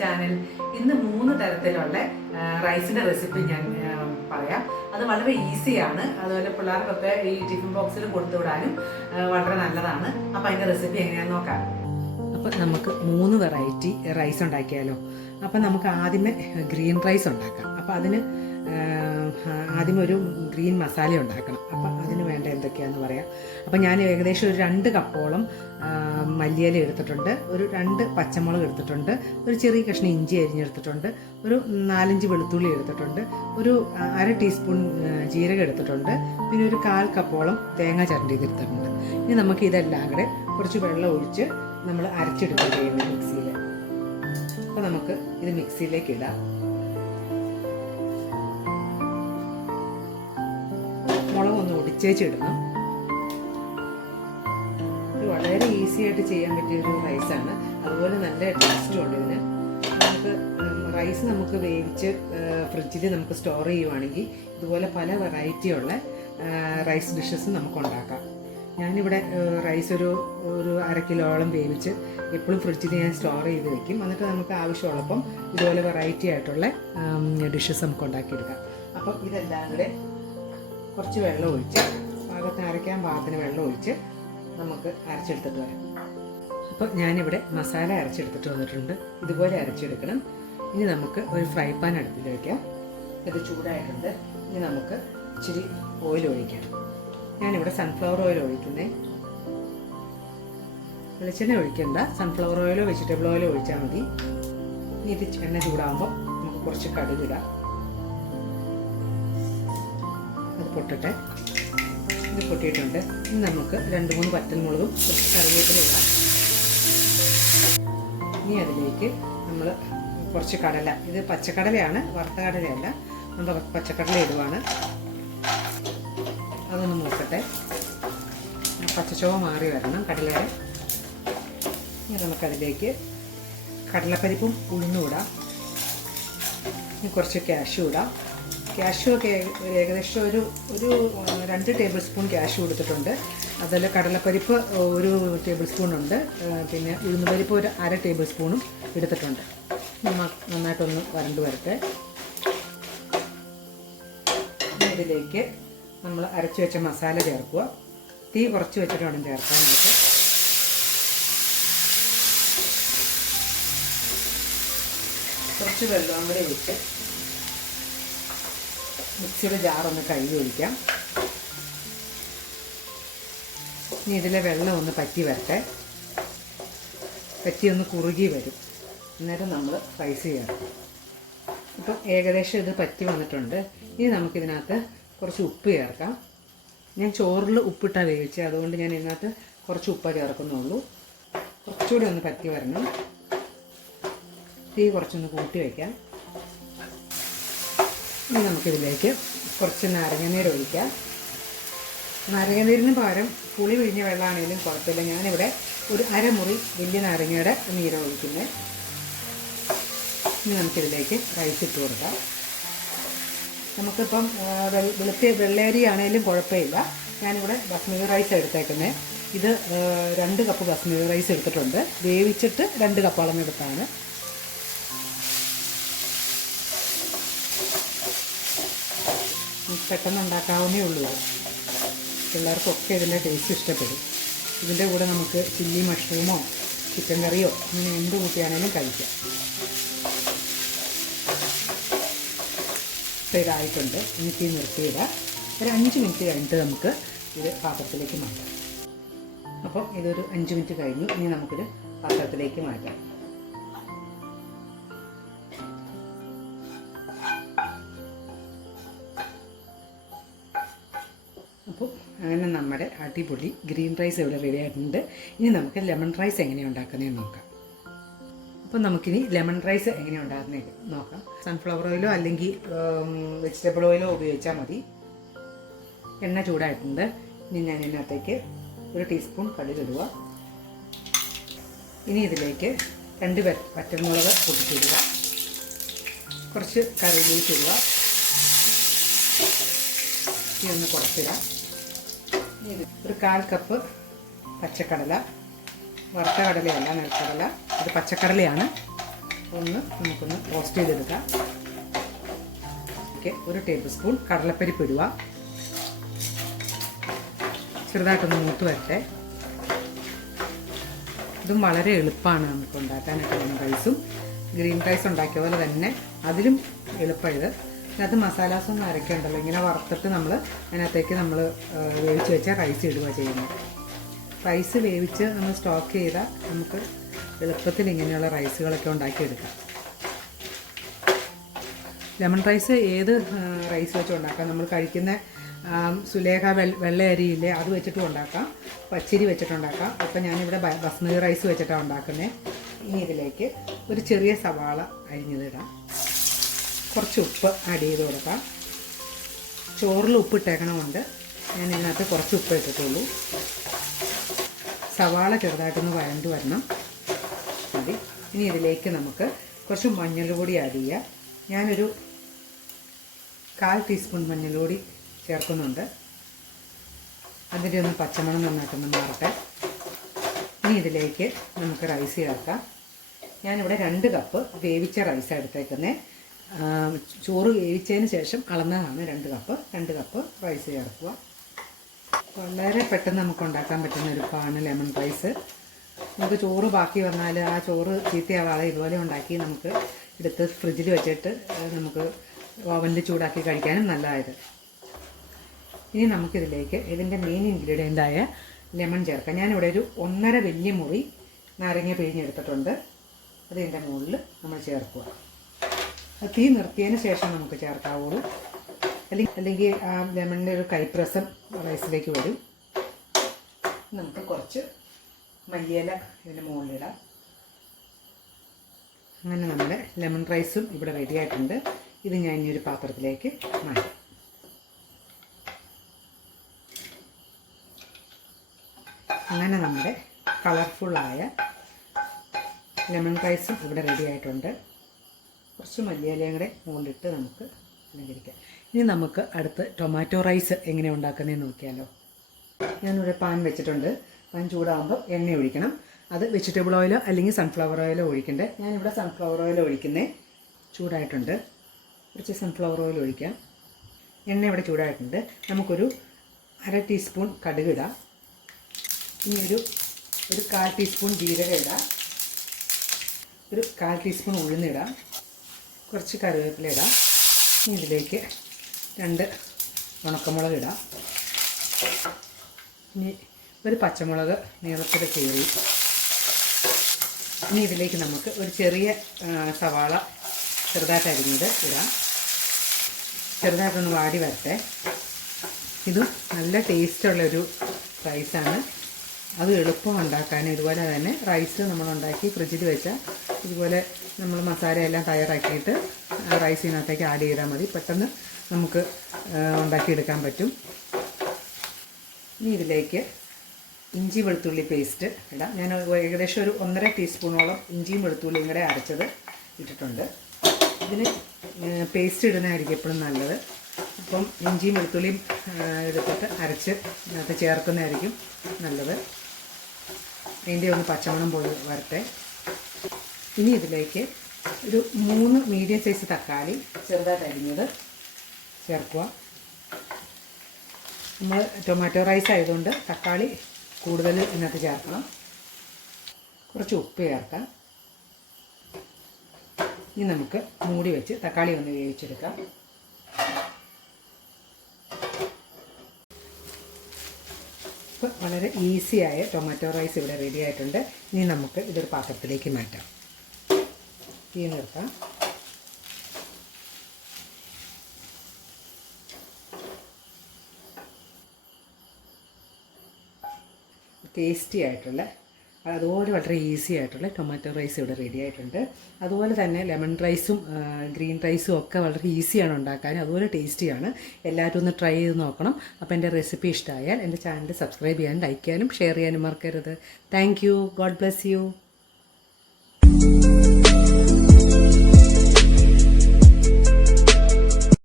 Channel. ഇന്ന് 3 തരത്തിലുള്ള റൈസിൻ്റെ റെസിപ്പി ഞാൻ പറയാം. അത് വളരെ ഈസിയാണ്. അതുപോലെ പിള്ളേർക്കൊക്കെ ഈ ടിഫിൻ ബോക്സിൽ കൊടുത്തു വിടാനും വളരെ നല്ലതാണ്. അപ്പോൾ അതിൻ്റെ റെസിപ്പി എങ്ങനെയാണെന്ന് നോക്കാം. അപ്പോൾ നമുക്ക് 3 വെറൈറ്റി റൈസ് ഉണ്ടാക്കിയാലോ. അപ്പോൾ നമുക്ക് ആദ്യമേ ഗ്രീൻ റൈസ് ഉണ്ടാക്കാം. അപ്പോൾ അതിന് ആദ്യം ഒരു ഗ്രീൻ മസാല ഉണ്ടാക്കണം. അപ്പം അതിന് വേണ്ട എന്തൊക്കെയാണെന്ന് പറയാം. അപ്പം ഞാൻ ഏകദേശം ഒരു 2 കപ്പോളം മല്ലിയില എടുത്തിട്ടുണ്ട്, ഒരു 2 പച്ചമുളക് എടുത്തിട്ടുണ്ട്, ഒരു ചെറിയ കഷ്ണം ഇഞ്ചി അരിഞ്ഞെടുത്തിട്ടുണ്ട്, ഒരു 4-5 വെളുത്തുള്ളി എടുത്തിട്ടുണ്ട്, ഒരു 1/2 ടീസ്പൂൺ ജീരകം എടുത്തിട്ടുണ്ട്, പിന്നെ ഒരു 1/4 കപ്പോളം തേങ്ങ ചിരണ്ടിയെടുത്തിട്ടുണ്ട്. ഇനി നമുക്ക് ഇതെല്ലാം കൂടെ കുറച്ച് വെള്ളം ഒഴിച്ച് നമ്മൾ അരച്ചെടുക്കുകയും ചെയ്യുന്നത് മിക്സിയിൽ. അപ്പോൾ നമുക്ക് ഇത് മിക്സിയിലേക്ക് ഇടാം. മുളക് ഒന്ന് ഒടിച്ചേച്ചിടണം. ഇത് വളരെ ഈസി ആയിട്ട് ചെയ്യാൻ പറ്റിയൊരു റൈസാണ്. അതുപോലെ നല്ല ടേസ്റ്റും ഉണ്ട് ഇതിന്. റൈസ് നമുക്ക് വേവിച്ച് ഫ്രിഡ്ജിൽ നമുക്ക് സ്റ്റോർ ചെയ്യുവാണെങ്കിൽ ഇതുപോലെ പല വെറൈറ്റിയുള്ള റൈസ് ഡിഷസ് നമുക്ക് ഉണ്ടാക്കാം. ഞാനിവിടെ റൈസ് ഒരു 1/2 കിലോളം വേവിച്ച് എപ്പോഴും ഫ്രിഡ്ജിൽ ഞാൻ സ്റ്റോർ ചെയ്ത് വെക്കും. എന്നിട്ട് നമുക്ക് ആവശ്യമുള്ളപ്പം ഇതുപോലെ വെറൈറ്റി ആയിട്ടുള്ള ഡിഷസ് നമുക്ക് ഉണ്ടാക്കിയെടുക്കാം. അപ്പം ഇതെല്ലാം കൂടെ കുറച്ച് വെള്ളം ഒഴിച്ച് അരയ്ക്കാൻ പാകത്തിന് വെള്ളം ഒഴിച്ച് നമുക്ക് അരച്ചെടുത്തിട്ട് വരാം. അപ്പോൾ ഞാനിവിടെ മസാല അരച്ചെടുത്തിട്ട് വന്നിട്ടുണ്ട്. ഇതുപോലെ അരച്ചെടുക്കണം. ഇനി നമുക്ക് ഒരു ഫ്രൈ പാൻ അടുപ്പിൽ വയ്ക്കാം. ഇത് ചൂടായിട്ടുണ്ട്. ഇനി നമുക്ക് ഇച്ചിരി ഓയിൽ ഒഴിക്കാം. ഞാനിവിടെ സൺഫ്ലവർ ഓയിൽ ഒഴിക്കുന്നേ. വെളിച്ചെണ്ണ ഒഴിക്കണ്ട, സൺഫ്ലവർ ഓയിലോ വെജിറ്റബിൾ ഓയിലോ ഒഴിച്ചാൽ മതി. ഇനി ഇത് എണ്ണ ചൂടാകുമ്പോൾ നമുക്ക് കുറച്ച് കടുകിടാം. അത് പൊട്ടട്ടെ. ഇത് പൊട്ടിയിട്ടുണ്ട്. ഇനി നമുക്ക് 2-3 വറ്റൽമുളകും കുറച്ച് കറിവേപ്പില ഇടാം. ഇനി അതിലേക്ക് നമ്മൾ കുറച്ച് കടല, ഇത് പച്ചക്കടലയാണ്, വറുത്ത കടലയല്ല, നമ്മൾ പച്ചക്കടല ഇടുവാണ്. അതൊന്ന് മൂക്കട്ടെ. പച്ചച്ചോവ മാറി വരണം കടലയുടെ. ഇനി നമുക്കതിലേക്ക് കടലപ്പരിപ്പും ഉഴുന്നും ഇടാം. ഇനി കുറച്ച് കാഷ്യൂ ഇടാം. കാഷ്യൂ ഒക്കെ ഏകദേശം ഒരു 2 ടേബിൾ സ്പൂൺ കാഷ്യൂ എടുത്തിട്ടുണ്ട്. അതിൽ കടലപ്പരിപ്പ് 1 ടേബിൾ സ്പൂൺ ഉണ്ട്. പിന്നെ ഉഴുന്നുപരിപ്പ് ഒരു 1/2 ടേബിൾ സ്പൂണും എടുത്തിട്ടുണ്ട്. നന്നായിട്ടൊന്ന് വരണ്ട് വരട്ടെ. ഇതിലേക്ക് നമ്മൾ അരച്ച് വെച്ച മസാല ചേർക്കുക. തീ കുറച്ച് വെച്ചിട്ട് വേണം ചേർക്കാനായിട്ട്. കുറച്ച് വെള്ളം കൂടി ഒഴിച്ച് മിക്സിയുടെ ജാറൊന്ന് കഴുകി ഒഴിക്കാം. ഇനി ഇതിലെ വെള്ളം ഒന്ന് പറ്റി വരട്ടെ. പറ്റി ഒന്ന് കുറുകി വരും. അന്നേരം നമ്മൾ റൈസ് ചേർക്കാം. ഇപ്പം ഏകദേശം ഇത് പറ്റി വന്നിട്ടുണ്ട്. ഇനി നമുക്കിതിനകത്ത് കുറച്ച് ഉപ്പ് ചേർക്കാം. ഞാൻ ചോറിൽ ഉപ്പിട്ടാണ് വേവിച്ചത്, അതുകൊണ്ട് ഞാൻ ഇതിനകത്ത് കുറച്ച് ഉപ്പ് ചേർക്കുന്നുള്ളൂ. കുറച്ചുകൂടി ഒന്ന് പറ്റി വരണം. തീ കുറച്ചൊന്ന് കൂട്ടി വയ്ക്കാം. ഇനി നമുക്കിതിലേക്ക് കുറച്ച് നാരങ്ങനീര് ഒഴിക്കാം. നാരങ്ങനീരിന് പകരം പുളി പിഴിഞ്ഞ വെള്ളമാണെങ്കിലും കുഴപ്പമില്ല. ഞാനിവിടെ ഒരു 1/2 മുറി വലിയ നാരങ്ങയുടെ നീര് ഒഴിക്കുന്നത്. ഇനി നമുക്കിതിലേക്ക് റൈസ് ഇട്ട് കൊടുക്കാം. നമുക്കിപ്പം വെള്ളേരി ആണെങ്കിലും കുഴപ്പമില്ല. ഞാനിവിടെ ബസ്മതി റൈസ് എടുത്തേക്കുന്നത്. ഇത് 2 കപ്പ് ബസ്മതി റൈസ് എടുത്തിട്ടുണ്ട്. വേവിച്ചിട്ട് 2 കപ്പ് അളന്നെടുത്താണ്. പെട്ടെന്ന് ഉണ്ടാക്കാവുന്നേ ഉള്ളൂ. പിള്ളേർക്കൊക്കെ ഇതിൻ്റെ ടേസ്റ്റ് ഇഷ്ടപ്പെടും. ഇതിൻ്റെ കൂടെ നമുക്ക് ചില്ലി മഷ്റൂമോ ചിക്കൻ കറിയോ അങ്ങനെ എന്ത് കൂട്ടിയാണെങ്കിലും കഴിക്കാം. ഇപ്പോൾ ഇതായിട്ടുണ്ട്. എനിക്ക് നിർത്തിയിടാം. ഒരു 5 മിനിറ്റ് കഴിഞ്ഞിട്ട് നമുക്ക് ഇത് പാത്രത്തിലേക്ക് മാറ്റാം. അപ്പോൾ ഇതൊരു 5 മിനിറ്റ് കഴിഞ്ഞു. ഇനി നമുക്കൊരു പാത്രത്തിലേക്ക് മാറ്റാം. അപ്പോൾ അങ്ങനെ നമ്മുടെ അടിപൊളി ഗ്രീൻ റൈസ് ഇവിടെ റെഡി ആയിട്ടുണ്ട്. ഇനി നമുക്ക് ലെമൺ റൈസ് എങ്ങനെയാണ് ഉണ്ടാക്കുന്നതെന്ന് നോക്കാം. അപ്പോൾ നമുക്കിനി ലെമൺ റൈസ് എങ്ങനെയാണ് ഉണ്ടാക്കുന്നത് നോക്കാം. സൺഫ്ലവർ ഓയിലോ അല്ലെങ്കിൽ വെജിറ്റബിൾ ഓയിലോ ഉപയോഗിച്ചാൽ മതി. എണ്ണ ചൂടായിട്ടുണ്ട്. ഇനി ഞാൻ ഇതിനകത്തേക്ക് 1 ടീസ്പൂൺ കടുകിടുക. ഇനി ഇതിലേക്ക് 2 വറ്റൽമുളക് പൊട്ടിച്ചിടുക. കുറച്ച് കറിവേപ്പില ഇടുക. ഒന്ന് കുറച്ചിടാം. ഒരു 1/4 കപ്പ് പച്ചക്കടല, വറുത്ത കടലയല്ല, നെൽക്കടല, ഇത് പച്ചക്കടലയാണ്. ഒന്ന് നമുക്കൊന്ന് റോസ്റ്റ് ചെയ്തെടുക്കാം. ഓക്കെ, 1 ടേബിൾ സ്പൂൺ കടലപ്പരിപ്പ് ഇടുക. ചെറുതായിട്ടൊന്ന് മൂത്ത് വരട്ടെ. ഇതും വളരെ എളുപ്പമാണ് നമുക്ക് ഉണ്ടാക്കാനായിട്ട്. ലെമൺ റൈസും ഗ്രീൻ റൈസ് ഉണ്ടാക്കിയ പോലെ തന്നെ അതിലും എളുപ്പം ഇത്. അതിനകത്ത് മസാലാസൊന്നും അരയ്ക്കണ്ടല്ലോ. ഇങ്ങനെ വറുത്തിട്ട് നമ്മൾ അതിനകത്തേക്ക് നമ്മൾ വേവിച്ച് വെച്ചാൽ റൈസ് ഇടുക ചെയ്യുന്നത്. റൈസ് വേവിച്ച് നമ്മൾ സ്റ്റോക്ക് ചെയ്താൽ നമുക്ക് എളുപ്പത്തിൽ ഇങ്ങനെയുള്ള റൈസുകളൊക്കെ ഉണ്ടാക്കിയെടുക്കാം. ലെമൺ റൈസ് ഏത് റൈസ് വെച്ച് ഉണ്ടാക്കാം. നമ്മൾ കഴിക്കുന്ന സുലേഖ വെള്ള അരിയില്ലേ, അത് വെച്ചിട്ടും ഉണ്ടാക്കാം, പച്ചരി വെച്ചിട്ടുണ്ടാക്കാം. അപ്പം ഞാനിവിടെ ബസ്മതി റൈസ് വെച്ചിട്ടാണ് ഉണ്ടാക്കുന്നത്. ഇനി ഇതിലേക്ക് ഒരു ചെറിയ സവാള അരിഞ്ഞതിടാം. കുറച്ച് ഉപ്പ് ആഡ് ചെയ്ത് കൊടുക്കാം. ചോറിൽ ഉപ്പ് ഇട്ടേക്കണമുണ്ട്. ഞാൻ ഇതിനകത്ത് കുറച്ച് ഉപ്പ് ഇട്ടിട്ടുള്ളൂ. സവാള ചെറുതായിട്ടൊന്ന് വഴണ്ട് വരണം മതി. ഇനി ഇതിലേക്ക് നമുക്ക് കുറച്ച് മഞ്ഞൾപ്പൊടി ആഡ് ചെയ്യാം. ഞാനൊരു 1/4 ടീസ്പൂൺ മഞ്ഞൾപ്പൊടി ചേർക്കുന്നുണ്ട്. അതിൻ്റെ ഒന്ന് പച്ചമണം നന്നായിട്ടൊന്ന് മാറട്ടെ. ഇനി ഇതിലേക്ക് നമുക്ക് റൈസ് ചേർക്കാം. ഞാനിവിടെ 2 കപ്പ് വേവിച്ച റൈസ് എടുത്തേക്കുന്നത്. ചോറ് വേവിച്ചതിന് ശേഷം അളന്നതാണ് 2 കപ്പ് റൈസ് ചേർക്കുക. വളരെ പെട്ടെന്ന് നമുക്ക് ഉണ്ടാക്കാൻ പറ്റുന്ന ഒരു പാണ് ലെമൺ റൈസ്. നമുക്ക് ചോറ് ബാക്കി വന്നാൽ ആ ചോറ് ചീത്തയാവാതെ ഇതുപോലെ ഉണ്ടാക്കി നമുക്ക് എടുത്ത് ഫ്രിഡ്ജിൽ വെച്ചിട്ട് നമുക്ക് ഓവനിൽ ചൂടാക്കി കഴിക്കാനും നല്ലതായത്. ഇനി നമുക്കിതിലേക്ക് ഇതിൻ്റെ മെയിൻ ഇൻഗ്രീഡിയൻ്റായ ലെമൺ ചേർക്കാം. ഞാനിവിടെ ഒരു 1.5 വലിയ മുറി നാരങ്ങ പിഴിഞ്ഞെടുത്തിട്ടുണ്ട്. അത് ഇതിൻ്റെ മുകളിൽ നമ്മൾ ചേർക്കുക. അത് തീ നിർത്തിയതിന് ശേഷം നമുക്ക് ചേർക്കാവുള്ളൂ. അല്ലെങ്കിൽ ആ ലെമണിൻ്റെ ഒരു കൈപ്രസം റൈസിലേക്ക് വരും. നമുക്ക് കുറച്ച് മല്ലിയില ഇതിൻ്റെ മുകളിലിടാം. അങ്ങനെ നമ്മുടെ ലെമൺ റൈസും ഇവിടെ റെഡി ആയിട്ടുണ്ട്. ഇത് ഞാൻ ഇനി ഒരു പാത്രത്തിലേക്ക് മാറ്റാം. അങ്ങനെ നമ്മുടെ കളർഫുള്ളായ ലെമൺ റൈസും ഇവിടെ റെഡി ആയിട്ടുണ്ട്. കുറച്ച് മല്ലിയിലയും കൂടെ മുകളിലിട്ട് നമുക്ക് അലങ്കരിക്കാം. ഇനി നമുക്ക് അടുത്ത് ടൊമാറ്റോ റൈസ് എങ്ങനെ ഉണ്ടാക്കുന്നതെന്ന് നോക്കിയാലോ. ഞാനിവിടെ പാൻ വെച്ചിട്ടുണ്ട്. പാൻ ചൂടാകുമ്പോൾ എണ്ണ ഒഴിക്കണം. അത് വെജിറ്റബിൾ ഓയിലോ അല്ലെങ്കിൽ സൺഫ്ലവർ ഓയിലോ ഒഴിക്കണ്ടേ. ഞാനിവിടെ സൺഫ്ലവർ ഓയിൽ ഒഴിക്കുന്നത്. ചൂടായിട്ടുണ്ട്. കുറച്ച് സൺഫ്ലവർ ഓയിൽ ഒഴിക്കാം. എണ്ണ ഇവിടെ ചൂടായിട്ടുണ്ട്. നമുക്കൊരു 1/2 ടീസ്പൂൺ കടുക് ഇടാം. ഇനി ഒരു 1/4 ടീസ്പൂൺ ജീരകം ഇടാം. ഒരു 1/4 ടീസ്പൂൺ ഉഴുന്നിടാം. കുറച്ച് കറിവേപ്പില ഇടാം. ഇനി ഇതിലേക്ക് 2 ഉണക്കമുളക് ഇടാം. ഇനി ഒരു പച്ചമുളക് നീളത്തിൽ കീറി. ഇനി ഇതിലേക്ക് നമുക്ക് ഒരു ചെറിയ സവാള ചെറുതായിട്ട് അരിഞ്ഞത് ഇടാം. ചെറുതായിട്ടൊന്ന് വാടി വരട്ടെ. ഇതും നല്ല ടേസ്റ്റുള്ളൊരു റൈസാണ്. അത് എളുപ്പം ഉണ്ടാക്കാൻ. ഇതുപോലെ തന്നെ റൈസ് നമ്മളുണ്ടാക്കി ഫ്രിഡ്ജിൽ വെച്ചാൽ ഇതുപോലെ നമ്മൾ മസാലയെല്ലാം തയ്യാറാക്കിയിട്ട് റൈസിനകത്തേക്ക് ആഡ് ചെയ്താൽ മതി. പെട്ടെന്ന് നമുക്ക് ഉണ്ടാക്കിയെടുക്കാൻ പറ്റും. ഇനി ഇതിലേക്ക് ഇഞ്ചി വെളുത്തുള്ളി പേസ്റ്റ് ഇടാം. ഞാൻ ഏകദേശം ഒരു 1.5 ടീസ്പൂണോളം ഇഞ്ചിയും വെളുത്തുള്ളിയും കൂടെ അരച്ചത് ഇട്ടിട്ടുണ്ട്. ഇതിന് പേസ്റ്റ് ഇടുന്നതായിരിക്കും എപ്പോഴും നല്ലത്. അപ്പം ഇഞ്ചിയും വെളുത്തുള്ളിയും എടുത്തിട്ട് അരച്ച് അതിനകത്ത് ചേർക്കുന്നതായിരിക്കും നല്ലത്. അതിൻ്റെ ഒന്ന് പച്ചമണം പോയി വരട്ടെ. ഇനി ഇതിലേക്ക് ഒരു 3 മീഡിയം സൈസ് തക്കാളി ചെറുതായിട്ട് അരിഞ്ഞത് ചേർക്കുക. നമ്മൾ ടൊമാറ്റോ റൈസ് ആയതുകൊണ്ട് തക്കാളി കൂടുതൽ ഇതിനകത്ത് ചേർക്കണം. കുറച്ച് ഉപ്പ് ചേർക്കാം. ഇനി നമുക്ക് മൂടി വെച്ച് തക്കാളി ഒന്ന് വേവിച്ചെടുക്കാം. ഇപ്പോൾ വളരെ ഈസിയായ ടൊമാറ്റോ റൈസ് ഇവിടെ റെഡി ആയിട്ടുണ്ട്. ഇനി നമുക്ക് ഇതൊരു പാത്രത്തിലേക്ക് മാറ്റാം. തീ നിർത്താം. ടേസ്റ്റി ആയിട്ടുള്ള അതുപോലെ വളരെ ഈസി ആയിട്ടുള്ള ടൊമാറ്റോ റൈസ് ഇവിടെ റെഡി ആയിട്ടുണ്ട്. അതുപോലെ തന്നെ ലെമൺ റൈസും ഗ്രീൻ റൈസും ഒക്കെ വളരെ ഈസിയാണ് ഉണ്ടാക്കാൻ. അതുപോലെ ടേസ്റ്റിയാണ്. എല്ലാവരും ഒന്ന് ട്രൈ ചെയ്ത് നോക്കണം. അപ്പോൾ എൻ്റെ റെസിപ്പി ഇഷ്ടമായാൽ എൻ്റെ ചാനൽ സബ്സ്ക്രൈബ് ചെയ്യാനും ലൈക്ക് ചെയ്യാനും ഷെയർ ചെയ്യാനും മറക്കരുത്. Thank you. God bless you.